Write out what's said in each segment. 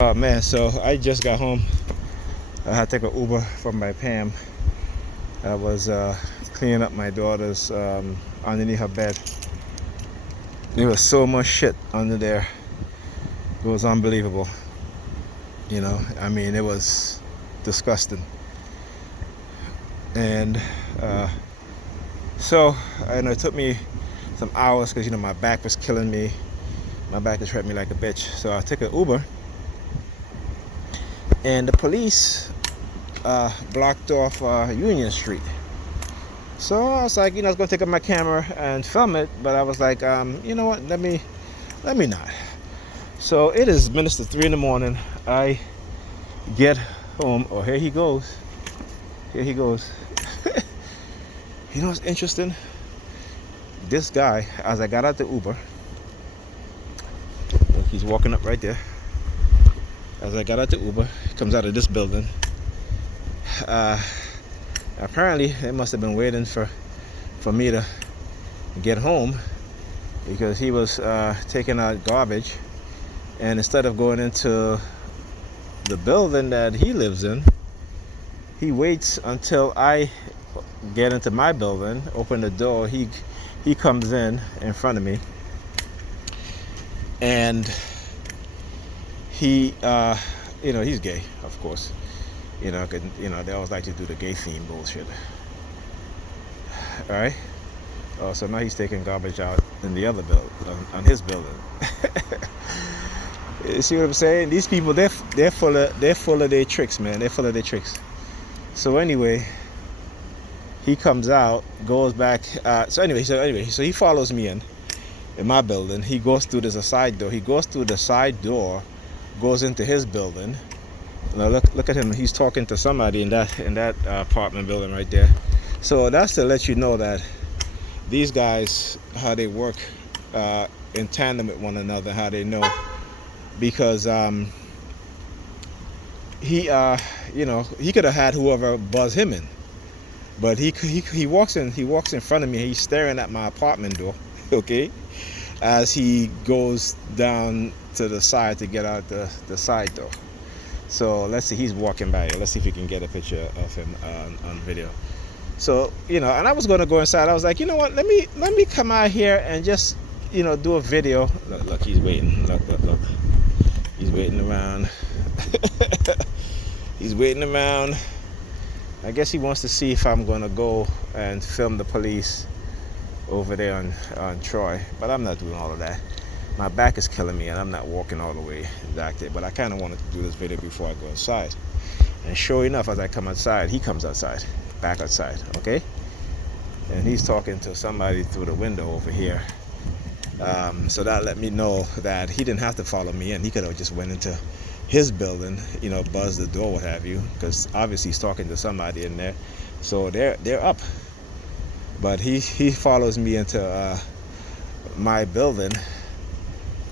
Oh man, so I just got home. I had to take an Uber from my Pam. I was cleaning up my daughter's underneath her bed. There was so much shit under there. It was unbelievable. I mean, it was disgusting. And so, it took me some hours because my back was killing me. My back just hurt me like a bitch. So I took an Uber, and the police blocked off Union Street. So I was like, I was gonna take up my camera and film it, but I was like, you know what? Let me not. So it is minutes to 3 in the morning. I get home. Oh, here he goes. Here he goes. You know what's interesting? This guy, as I got out the Uber, look, he's walking up right there. As I got out the Uber, he comes out of this building. Apparently, they must have been waiting for me to get home because he was taking out garbage, and instead of going into the building that he lives in, he waits until I get into my building, open the door. He comes in front of me, and he he's gay, of course. They always like to do the gay theme bullshit. All right. Oh, so now he's taking garbage out in the other building, on his building. You see what I'm saying? These people, they're full of their tricks, man. They're full of their tricks. So anyway, he comes out, goes back. So he follows me in my building. He goes through. There's a side door. He goes through the side door, goes into his building. Now look at him. He's talking to somebody in that apartment building right there. So that's to let you know that these guys, how they work in tandem with one another, how they know, because he could have had whoever buzz him in, but he walks in front of me. He's staring at my apartment door, okay, as he goes down to the side to get out the side door. So let's see, he's walking by. Let's see if we can get a picture of him on video. So and I was going to go inside. I was like, you know what? Let me come out here and just do a video. Look, he's waiting. Look. He's waiting around. He's waiting around. I guess he wants to see if I'm going to go and film the police over there on Troy. But I'm not doing all of that. My back is killing me, and I'm not walking all the way back there. But I kind of wanted to do this video before I go outside. And sure enough, as I come outside, he comes outside, back outside, okay? And he's talking to somebody through the window over here. So that let me know that he didn't have to follow me in. He could have just went into his building, buzzed the door, what have you, because obviously he's talking to somebody in there. So they're up. But he follows me into my building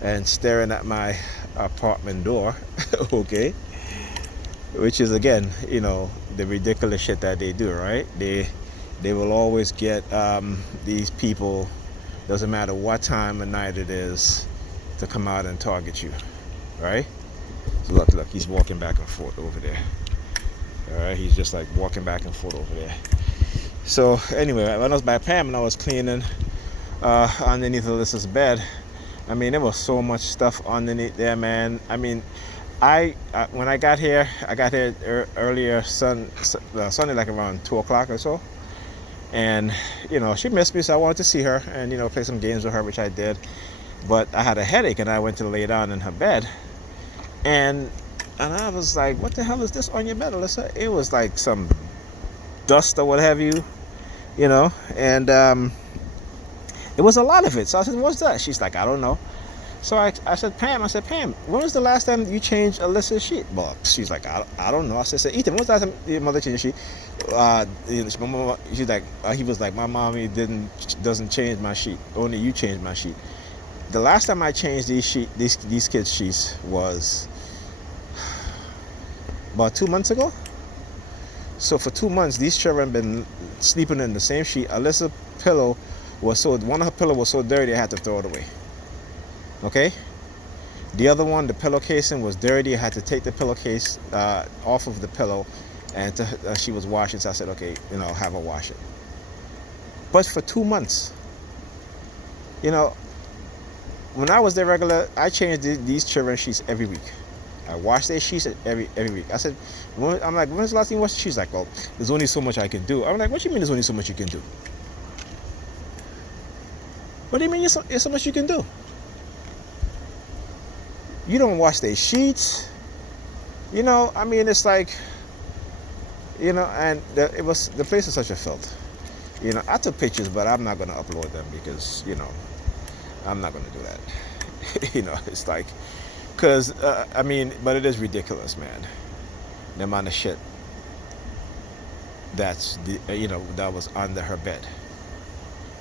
and staring at my apartment door, okay? Which is, again, the ridiculous shit that they do, right? They will always get these people, doesn't matter what time of night it is, to come out and target you, right? So look, he's walking back and forth over there. All right, he's just like walking back and forth over there. So anyway, when I was by Pam and I was cleaning underneath Alyssa's bed, I mean, there was so much stuff underneath there, man. I mean, when I got here earlier Sunday, like around 2 o'clock or so, and she missed me, so I wanted to see her and play some games with her, which I did. But I had a headache, and I went to lay down in her bed, and I was like, "What the hell is this on your bed, Alyssa?" It was like some dust or what have you, and it was a lot of it. So I said, "What's that?" She's like, "I don't know." So I said, Pam, when was the last time you changed Alyssa's sheet? Well, she's like, I don't know. I said, Ethan, when was the last time your mother changed your sheet? She's like, he was like, my mommy doesn't change my sheet. Only you change my sheet. The last time I changed these kids' sheets was about 2 months ago. So for 2 months, these children been sleeping in the same sheet. Alyssa's pillow one of her pillows was so dirty I had to throw it away. Okay? The other one, the pillow casing was dirty. I had to take the pillowcase off of the pillow, and she was washing. So I said, okay, have her wash it. But for 2 months, when I was there regular, I changed these children's sheets every week. I wash their sheets every week. I said, I'm like, when's the last time you washed the sheets? Like, well, there's only so much I can do. I'm like, what do you mean there's only so much you can do? What do you mean there's so much you can do? You don't wash their sheets. It's like, and the place is such a filth. I took pictures, but I'm not going to upload them because, I'm not going to do that. It's like, because, but it is ridiculous, man. The amount of shit that was under her bed.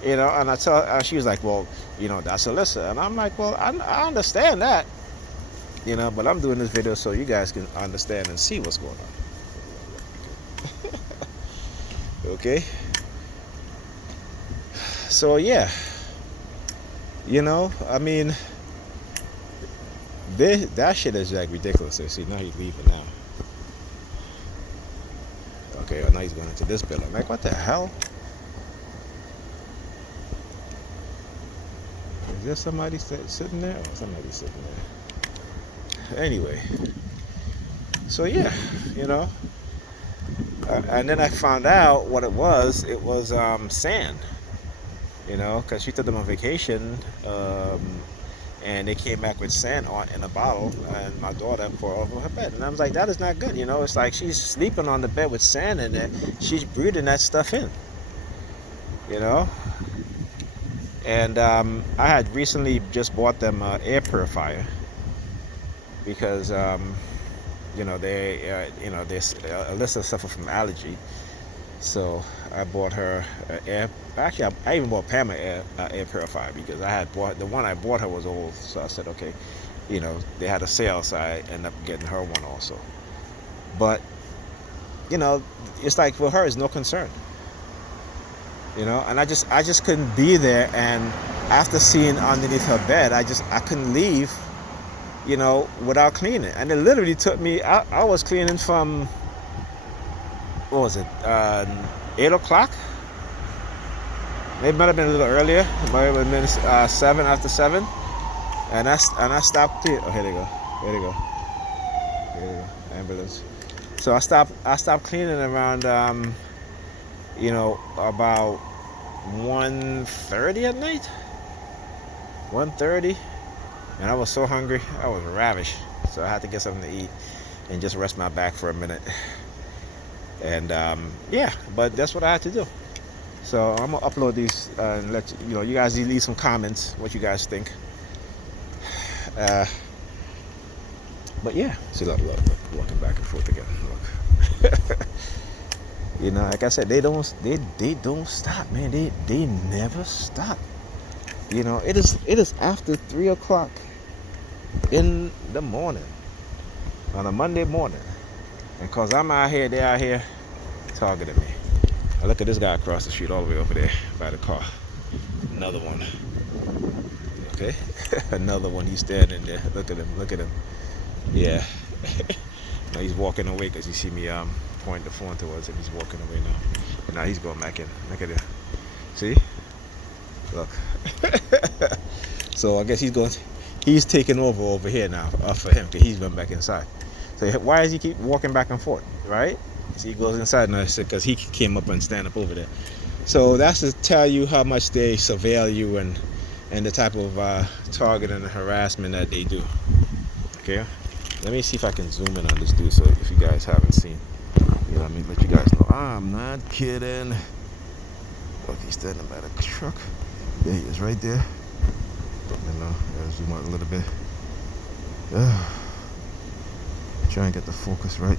And I tell her, she was like, well, that's Alyssa. And I'm like, well, I understand that. But I'm doing this video so you guys can understand and see what's going on. Okay? So, yeah. That shit is like ridiculous. See, now he's leaving now. Okay, well, now he's going into this building. Like, what the hell? Is there somebody sitting there? Oh, somebody's sitting there. Anyway, so yeah, and then I found out what it was. It was sand, because she took them on vacation, and they came back with sand in a bottle, and my daughter poured over her bed. And I was like, that is not good, It's like she's sleeping on the bed with sand in it. She's breathing that stuff in, And I had recently just bought them an air purifier. Because Alyssa suffered from allergy, so I bought her air. Actually, I even bought Pam an air purifier because I had bought the one I bought her was old. So I said, okay, they had a sale, so I ended up getting her one also. But it's like for her, it's no concern. And I just couldn't be there. And after seeing underneath her bed, I couldn't leave. Without cleaning. And it literally took me, I was cleaning from, what was it, 8 o'clock? It might have been a little earlier. It might have been 7, after 7. And I stopped cleaning. Oh, here they go. Ambulance. So I stopped cleaning around, about 1:30 at night. 1:30. And I was so hungry, I was ravished. So I had to get something to eat and just rest my back for a minute. And but that's what I had to do. So I'm gonna upload these and let you guys leave some comments what you guys think. But yeah, see, look, walking back and forth again. Look, like I said, they don't stop, man. They never stop. It is after 3 o'clock in the morning on a Monday morning, and cause I'm out here, they're out here targeting me. Now look at this guy across the street, all the way over there by the car. Another one. Okay, another one. He's standing there. Look at him. Yeah. Now he's walking away because he see me point the phone towards him. He's walking away now. But now he's going back in. Look at it. See? Look. So I guess he's taking over here now for him because he's went back inside. So why does he keep walking back and forth, right? So he goes inside now because he came up and stand up over there. So that's to tell you how much they surveil you and the type of targeting and harassment that they do. Okay, let me see if I can zoom in on this dude so if you guys haven't seen, let you guys know I'm not kidding. Look, he's standing by the truck. There he is, right there. I'll zoom out a little bit. Try and get the focus right.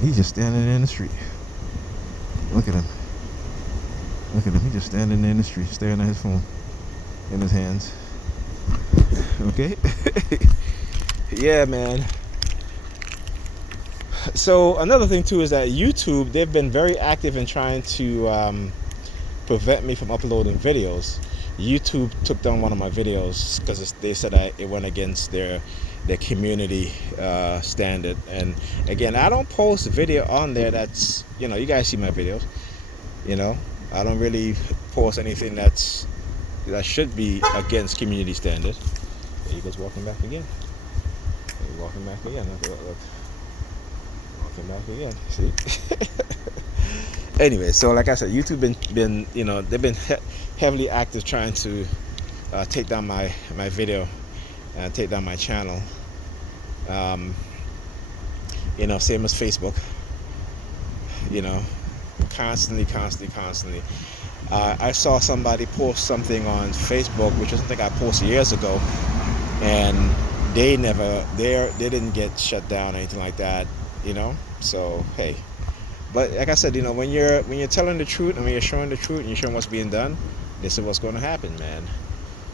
He's just standing there in the street. Look at him. He's just standing there in the street, staring at his phone in his hands. Okay. Yeah, man. So another thing too is that YouTube, they've been very active in trying to prevent me from uploading videos YouTube took down one of my videos because they said it went against their community standard. And again, I don't post a video on there that's, you guys see my videos. I don't really post anything that should be against community standard. There he goes walking back again. He's walking back again. Look. Walking back again. See? Anyway, so like I said, YouTube been they've been heavily active trying to take down my video and take down my channel. Same as Facebook. Constantly. I saw somebody post something on Facebook, which was something I posted years ago, and they didn't get shut down or anything like that. So hey. But like I said, when you're telling the truth and when you're showing the truth and you're showing what's being done, this is what's going to happen, man.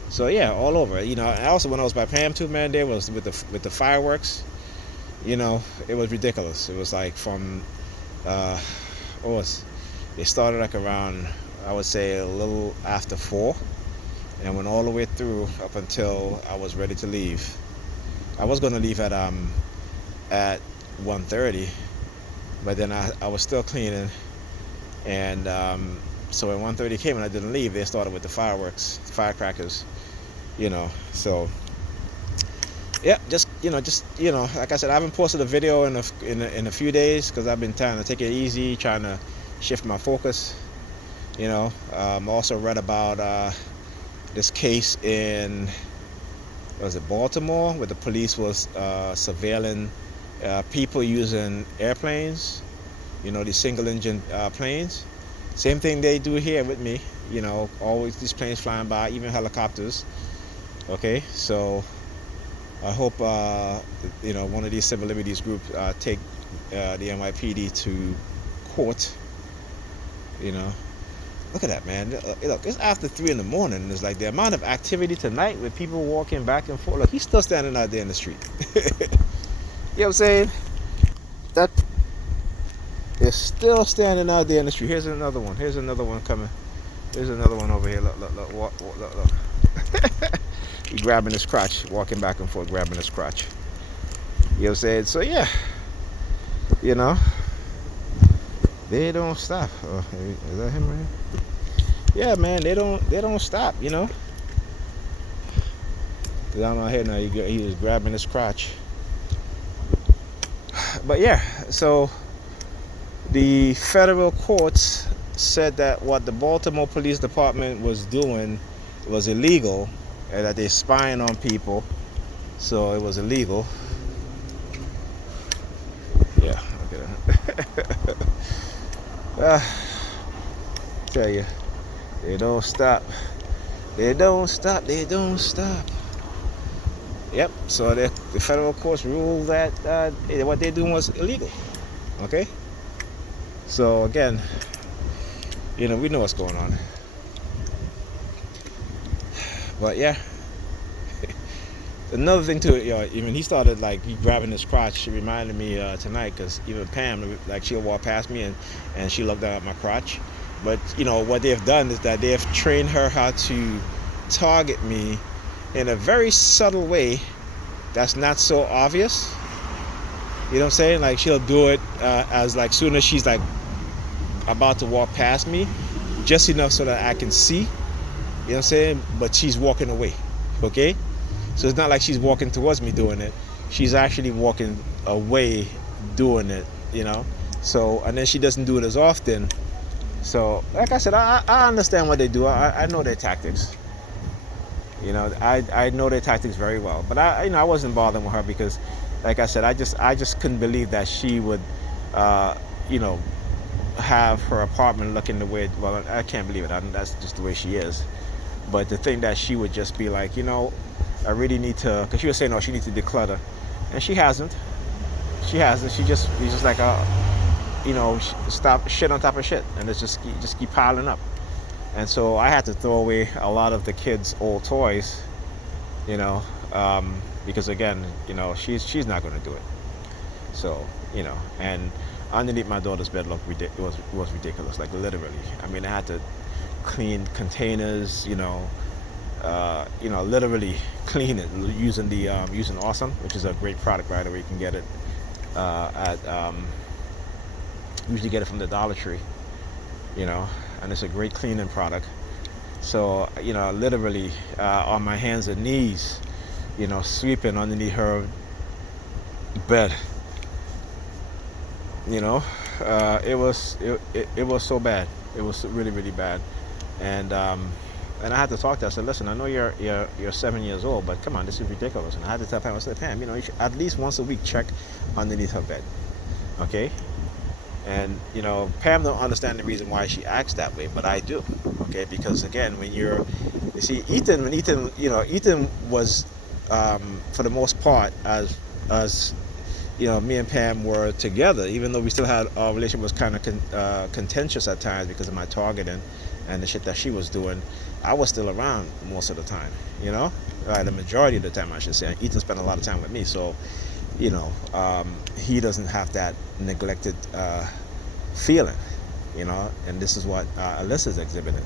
So yeah, all over. And also when I was by Pam too, man, there was with the fireworks. It was ridiculous. It was like from they started like around, I would say, a little after 4, and went all the way through up until I was ready to leave. I was going to leave at 1:30. But then I was still cleaning, and so when 1:30 came and I didn't leave, they started with the firecrackers, So yeah, just like I said, I haven't posted a video in a few days because I've been trying to take it easy, trying to shift my focus. Also read about this case in Baltimore, where the police was surveilling people using airplanes, these single engine planes. Same thing they do here with me, always these planes flying by, even helicopters. Okay, so I hope one of these civil liberties groups take the NYPD to court. Look at that, man. Look, it's after 3 in the morning. It's like the amount of activity tonight with people walking back and forth. Look, he's still standing out there in the street. You know what I'm saying? That is still standing out there in the street. Here's another one. Here's another one coming. Here's another one over here. Look. He grabbing his crotch, walking back and forth, grabbing his crotch. You know what I'm saying? So yeah, they don't stop. Oh, is that him right here? Yeah, man, they don't stop. Cause I'm out here now. He was grabbing his crotch. But yeah, so the federal courts said that what the Baltimore Police Department was doing was illegal, and that they're spying on people, so it was illegal. Yeah, okay. Tell you, they don't stop. They don't stop. Yep. So the federal courts ruled that what they're doing was illegal. Okay. So again, we know what's going on. But yeah. Another thing too, even he started he grabbing his crotch. It reminded me tonight, because even Pam, she'll walk past me and she looked down at my crotch. But what they've done is that they've trained her how to target me in a very subtle way that's not so obvious. You know what I'm saying? She'll do it as soon as she's about to walk past me, just enough so that I can see. You know what I'm saying? But she's walking away. Okay? So it's not like she's walking towards me doing it. She's actually walking away doing it, So, and then she doesn't do it as often. So, like I said, I understand what they do. I know their tactics. I know their tactics very well. But I wasn't bothering with her because, like I said, I just couldn't believe that she would, have her apartment looking the way. Well, I can't believe it. That's just the way she is. But the thing that she would just be like, I really need to, because she was saying, no, she needs to declutter, and she hasn't. She's just like stop shit on top of shit, and it's just keep piling up. And so I had to throw away a lot of the kids' old toys, because again, she's not going to do it. So and underneath my daughter's bed, look, it was ridiculous, literally. I mean, I had to clean containers, literally clean it using using Awesome, which is a great product, by the way. You can get it at usually get it from the Dollar Tree, and it's a great cleaning product. So literally on my hands and knees, sweeping underneath her bed. It was so bad. It was really, really bad. And I had to talk to her. I said, listen, I know you're 7 years old, but come on, this is ridiculous. And I had to tell Pam, I said, Pam, you should at least once a week check underneath her bed, okay? And Pam don't understand the reason why she acts that way, but I do, okay? Because again, you see, Ethan was, for the most part, as me and Pam were together, even though we still had our relationship was kind of contentious at times because of my targeting and the shit that she was doing. I was still around most of the time, the majority of the time, I should say. Ethan spent a lot of time with me, so he doesn't have that neglected feeling, and this is what Alyssa's exhibiting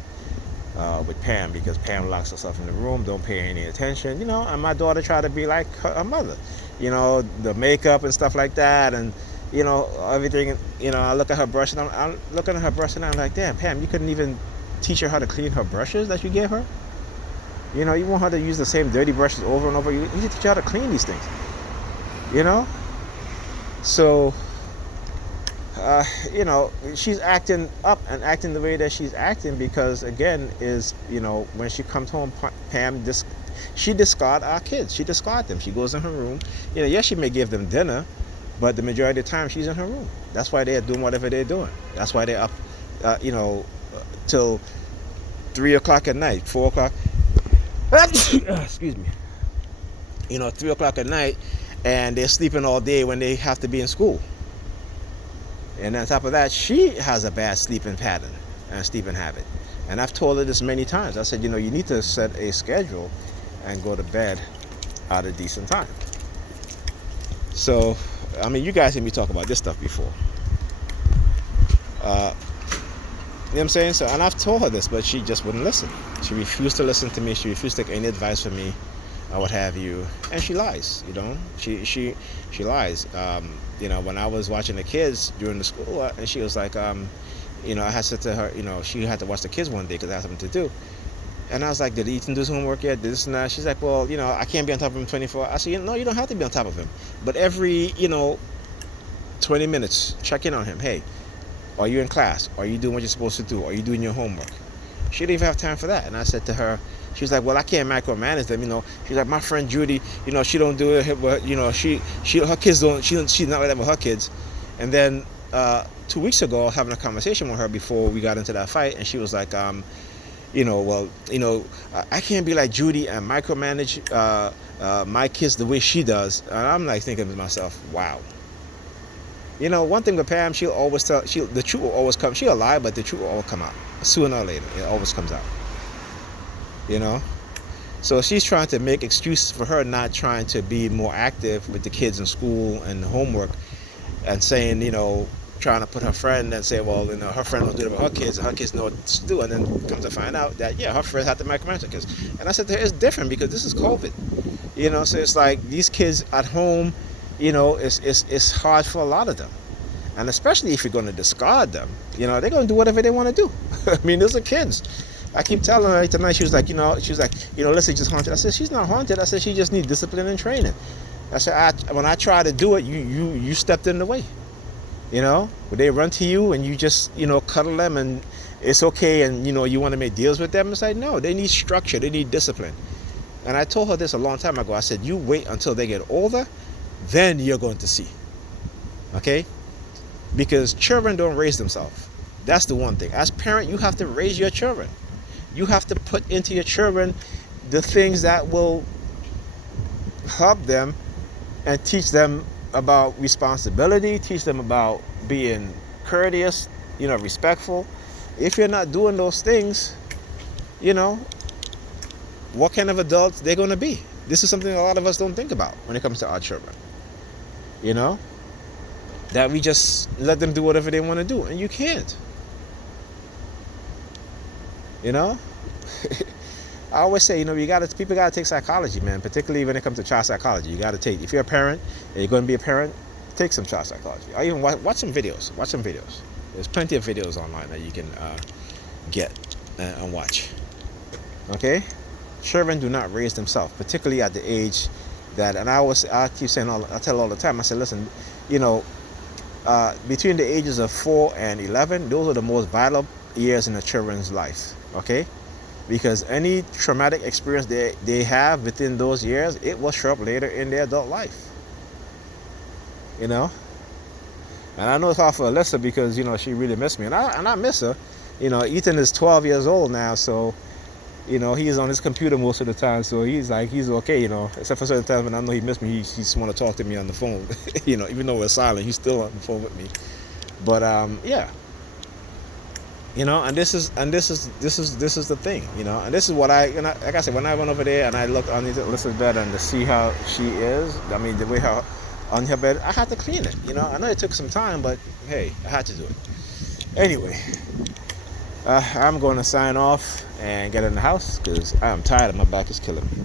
with Pam, because Pam locks herself in the room, don't pay any attention, and my daughter tried to be like her mother, the makeup and stuff like that, and everything. I look at her brush, and I'm looking at her brush, and I'm like, damn, Pam, you couldn't even teach her how to clean her brushes that you gave her. You want her to use the same dirty brushes over and over. You need to teach her how to clean these things. So she's acting up and acting the way that she's acting because, again, is when she comes home, Pam she discard our kids. She discard them. She goes in her room. Yes, she may give them dinner, but the majority of the time she's in her room. That's why they're doing whatever they're doing. That's why they're up till 3 o'clock at night, 4 o'clock. Excuse me. 3 o'clock at night, and they're sleeping all day when they have to be in school. And on top of that, she has a bad sleeping pattern and sleeping habit. And I've told her this many times. I said, you need to set a schedule and go to bed at a decent time. So, you guys hear me talk about this stuff before. You know what I'm saying? So, and I've told her this, but she just wouldn't listen. She refused to listen to me. She refused to take any advice from me, or what have you. And she lies. She lies. When I was watching the kids during the school, and she was like, I had said to her, she had to watch the kids one day because I had something to do. And I was like, did Ethan do his homework yet? Did this and that? She's like, well, I can't be on top of him 24 hours. I said, no, you don't have to be on top of him. But every, 20 minutes, check in on him. Hey, are you in class? Are you doing what you're supposed to do? Are you doing your homework? She didn't even have time for that. And I said to her, she was like, well, I can't micromanage them, She's like, my friend Judy, she don't do it, but, her kids don't, she's not like that with her kids. And then 2 weeks ago, I was having a conversation with her before we got into that fight, and she was like, I can't be like Judy and micromanage my kids the way she does. And I'm like thinking to myself, wow. One thing with Pam, she'll always tell, the truth will always come. She'll lie, but the truth will always come out. Sooner or later, it always comes out. So she's trying to make excuses for her not trying to be more active with the kids in school and homework, and saying, trying to put her friend and say, well, her friend will do it with her kids, and her kids know what to do, and then comes to find out that, her friends have to micromanage her kids. And I said to her, it's different because this is COVID. So it's like these kids at home, it's hard for a lot of them. And especially if you're going to discard them, they're going to do whatever they want to do. Those are kids. I keep telling her tonight, she was like, Lisa just haunted. I said, she's not haunted. I said, she just needs discipline and training. I said, when I try to do it, you stepped in the way. When they run to you and you just, cuddle them and it's okay, and, you want to make deals with them. It's like, no, they need structure. They need discipline. And I told her this a long time ago. I said, you wait until they get older, then you're going to see. Okay? Because children don't raise themselves. That's the one thing. As parent, you have to raise your children. You have to put into your children the things that will help them and teach them about responsibility, teach them about being courteous, respectful. If you're not doing those things, what kind of adults they're going to be? This is something a lot of us don't think about when it comes to our children. That we just let them do whatever they want to do, and you can't. I always say, people gotta take psychology, man. Particularly when it comes to child psychology, you gotta take. If you're a parent and you're gonna be a parent, take some child psychology. Or even watch some videos. Watch some videos. There's plenty of videos online that you can get and watch. Okay, children do not raise themselves, particularly at the age that. And I keep saying, I tell all the time. I say, listen, between the ages of 4 and 11, those are the most vital years in a children's life. Okay. Because any traumatic experience they have within those years, it will show up later in their adult life. And I know it's hard for Alyssa because she really missed me, and I miss her. Ethan is 12 years old now, so he's on his computer most of the time, so he's okay, except for certain times when I know he missed me, he just want to talk to me on the phone. Even though we're silent, he's still on the phone with me. But yeah. And this is the thing, and this is what like I said, when I went over there and I looked underneath Alyssa's bed and to see how she is, I mean, the way how on her bed, I had to clean it. I know it took some time, but hey, I had to do it. Anyway, I'm going to sign off and get in the house because I'm tired and my back is killing me.